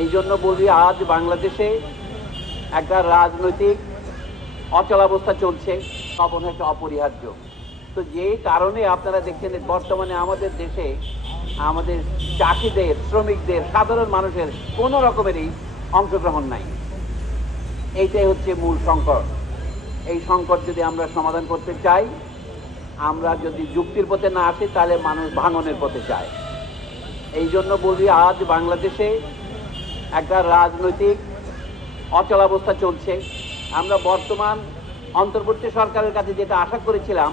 এই জন্য বলি আজ বাংলাদেশে একটা রাজনৈতিক অচলাবস্থা চলছে, লবণ একটা অপরিহার্য। তো যে কারণে আপনারা দেখছেন বর্তমানে আমাদের দেশে আমাদের চাষিদের, শ্রমিকদের, সাধারণ মানুষের কোনো রকমেরই অংশগ্রহণ নাই। এইটাই হচ্ছে মূল সংকট। এই সংকট যদি আমরা সমাধান করতে চাই, আমরা যদি যুক্তির পথে না আসি, তাহলে মানুষ ভাঙনের পথে যায়। এই জন্য বলি আজ বাংলাদেশে একটা রাজনৈতিক অচলাবস্থা চলছে। আমরা বর্তমান অন্তর্বর্তী সরকারের কাছে যেটা আশা করেছিলাম,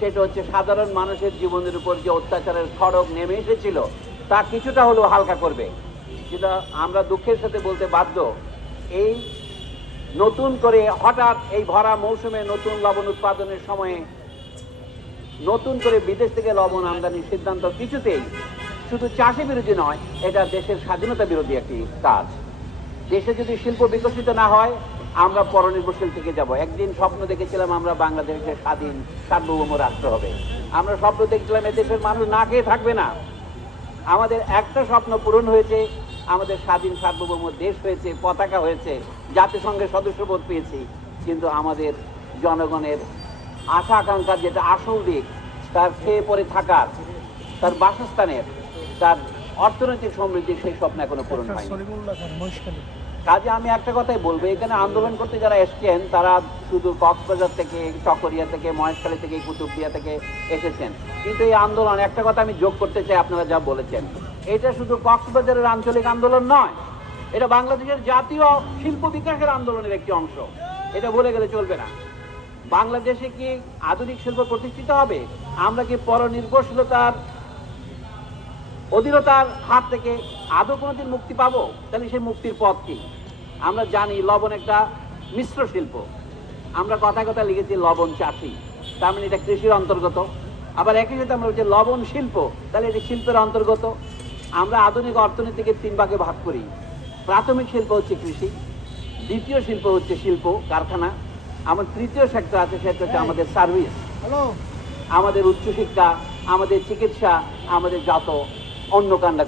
সেটা হচ্ছে সাধারণ মানুষের জীবনের উপর যে অত্যাচারের খড়গ নেমে এসেছিল তা কিছুটা হলেও হালকা করবে। যেটা আমরা দুঃখের সাথে বলতে বাধ্য, এই নতুন করে হঠাৎ এই ভরা মৌসুমে নতুন লবণ উৎপাদনের সময়ে নতুন করে বিদেশ থেকে লবণ আমদানির সিদ্ধান্ত কিছুতেই শুধু চাষি বিরোধী নয়, এটা দেশের স্বাধীনতা বিরোধী একটি কাজ। দেশে যদি শিল্প বিকশিত না হয়, আমরা পরনির্ভরশীল থেকে যাব। একদিন স্বপ্ন দেখেছিলাম আমরা বাংলাদেশের স্বাধীন সার্বভৌম রাষ্ট্র হবে। আমরা স্বপ্ন দেখছিলাম এদেশের মানুষ না খেয়ে থাকবে না। আমাদের একটা স্বপ্ন পূরণ হয়েছে, আমাদের স্বাধীন সার্বভৌম দেশ হয়েছে, পতাকা হয়েছে, জাতিসংঘের সদস্যপদ পেয়েছি। কিন্তু আমাদের জনগণের আশা আকাঙ্ক্ষার যেটা আসল দিক, তার খেয়ে পরে থাকার, তার বাসস্থানের, তার অর্থনৈতিক সমৃদ্ধি, সেই স্বপ্ন এখনো পূরণ হয়নি। কাজে আমি একটা কথাই বলবো, এখানে আন্দোলন করতে যারা এসছেন তারা শুধু কক্সবাজার থেকে, চকরিয়া থেকে, মহেশখালী থেকে, কুতুবদিয়া থেকে এসেছেন। কিন্তু এই আন্দোলন, একটা কথা আমি যোগ করতে চাই, আপনারা যা বলেছেন, এটা শুধু কক্সবাজারের আঞ্চলিক আন্দোলন নয়, এটা বাংলাদেশের জাতীয় শিল্প বিকাশের আন্দোলনের একটি অংশ। এটা বলে গেলে চলবে না। বাংলাদেশে কি আধুনিক শিল্প প্রতিষ্ঠিত হবে? আমরা কি পরনির্ভরশীলতার অধীনতার হাত থেকে আদৌ কোনোদিন মুক্তি পাবো? তাহলে সেই মুক্তির পথ কি? আমরা জানি লবণ একটা মিশ্র শিল্প। আমরা কথায় কথা লিখেছি লবণ চাষি, তার মানে এটা কৃষির অন্তর্গত। আবার একই সাথে আমরা বলছি লবণ শিল্প, তাহলে এটি শিল্পের অন্তর্গত। আমরা আধুনিক অর্থনীতিকে 3 ভাগে ভাগ করি। প্রাথমিক শিল্প হচ্ছে কৃষি, দ্বিতীয় শিল্প হচ্ছে শিল্প কারখানা, আমার তৃতীয় সেক্টর আছে, সেটা হচ্ছে আমাদের সার্ভিস, আমাদের উচ্চশিক্ষা, আমাদের চিকিৎসা, আমাদের যত অন্য কাণ্ডা